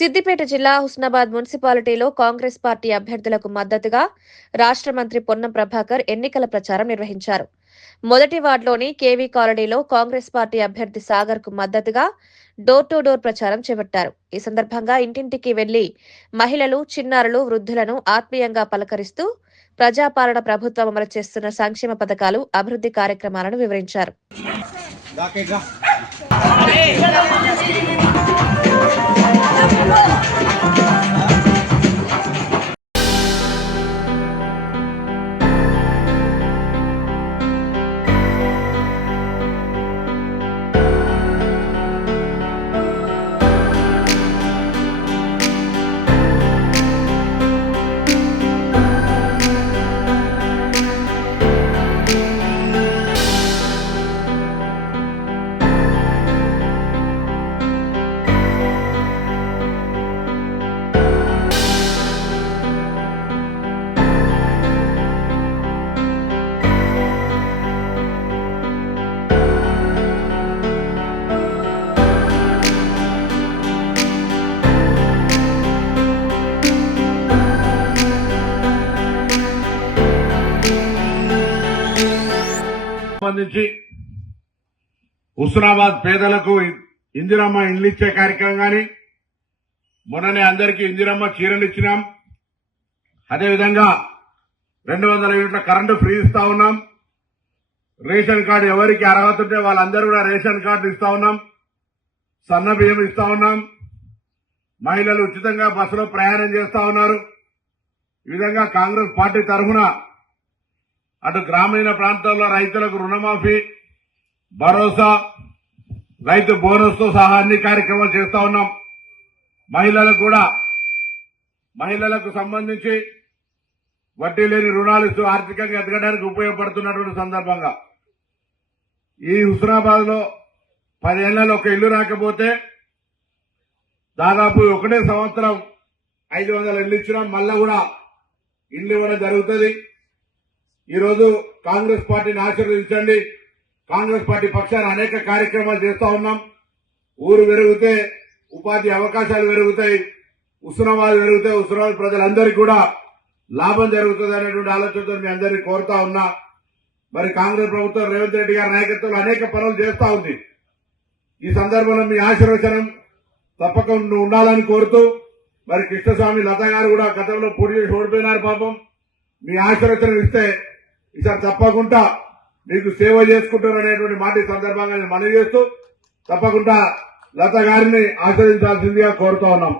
సిద్దిపేట జిల్లా హుస్నాబాద్ మున్సిపాలిటీలో కాంగ్రెస్ పార్టీ అభ్యర్థులకు మద్దతుగా రాష్ట్ర మంత్రి పొన్నం ప్రభాకర్ ఎన్నికల ప్రచారం నిర్వహించారు. మొదటి వార్డులోని కేవీ కాలనీలో కాంగ్రెస్ పార్టీ అభ్యర్థి సాగర్ కు మద్దతుగా డోర్ టు డోర్ ప్రచారం చేపట్టారు. ఈ సందర్భంగా ఇంటింటికి వెళ్లి మహిళలు, చిన్నారులు, వృద్ధులను ఆత్మీయంగా పలకరిస్తూ ప్రజాపాలన ప్రభుత్వం అమలు చేస్తున్న సంక్షేమ పథకాలు, అభివృద్ధి కార్యక్రమాలను వివరించారు. సంబంధించి హుస్నాబాద్ పేదలకు ఇందిరమ్మ ఇండ్లు ఇచ్చే కార్యక్రమం కానీ, మొన్ననే అందరికీ ఇందిరమ్మ చీరలు ఇచ్చినాం. అదేవిధంగా 200 యూనిట్ల కరెంటు ఫ్రీ ఇస్తా ఉన్నాం. రేషన్ కార్డు ఎవరికి అర్హత ఉంటే వాళ్ళందరూ కూడా రేషన్ కార్డు ఇస్తా ఉన్నాం. సన్న బియ్యం ఇస్తా ఉన్నాం. మహిళలు ఉచితంగా బస్సులో ప్రయాణం చేస్తా ఉన్నారు. ఈ విధంగా కాంగ్రెస్ పార్టీ తరఫున అటు గ్రామీణ ప్రాంతాల్లో రైతులకు రుణమాఫీ, భరోసా, రైతు బోనస్ తో సహా అన్ని కార్యక్రమాలు చేస్తా ఉన్నాం. మహిళలకు సంబంధించి వడ్డీ లేని రుణాలు ఇస్తూ ఆర్థికంగా ఎదగడానికి ఉపయోగపడుతున్నటువంటి సందర్భంగా ఈ హుస్నాబాద్ లో 10 ఏళ్లలో ఒక ఇల్లు రాకపోతే దాదాపు ఒకటే సంవత్సరం 500 ఇల్లు ఇచ్చినాం. మళ్ళా కూడా ఇల్లు ఇవ్వడం జరుగుతుంది. ఈరోజు కాంగ్రెస్ పార్టీని ఆశీర్వదించండి. కాంగ్రెస్ పార్టీ పక్షాన అనేక కార్యక్రమాలు చేస్తా ఉన్నాం. ఊరు పెరిగితే ఉపాధి అవకాశాలు పెరుగుతాయి, హుస్నాబాద్ పెరిగితే హుస్నాబాద్ ప్రజలందరికీ కూడా లాభం జరుగుతుంది అనేటువంటి ఆలోచనతో మీ అందరినీ కోరుతా ఉన్నా. మరి కాంగ్రెస్ ప్రభుత్వం రేవంత్ రెడ్డి గారి నాయకత్వంలో అనేక పనులు చేస్తా ఉంది. ఈ సందర్భంలో మీ ఆశీర్వచనం తప్పకుండా ఉండాలని కోరుతూ, మరి కృష్ణస్వామి, లత గారు కూడా గతంలో పోటీ చేసి ఓడిపోయినారు. పాపం మీ ఆశీర్వచనం ఇస్తే ఈసారి తప్పకుండా మీకు సేవ చేసుకుంటారు అనేటువంటి మాట ఈ సందర్భంగా నేను మనవి చేస్తూ తప్పకుండా లత గారిని ఆశీర్వదించాల్సిందిగా కోరుతా ఉన్నాం.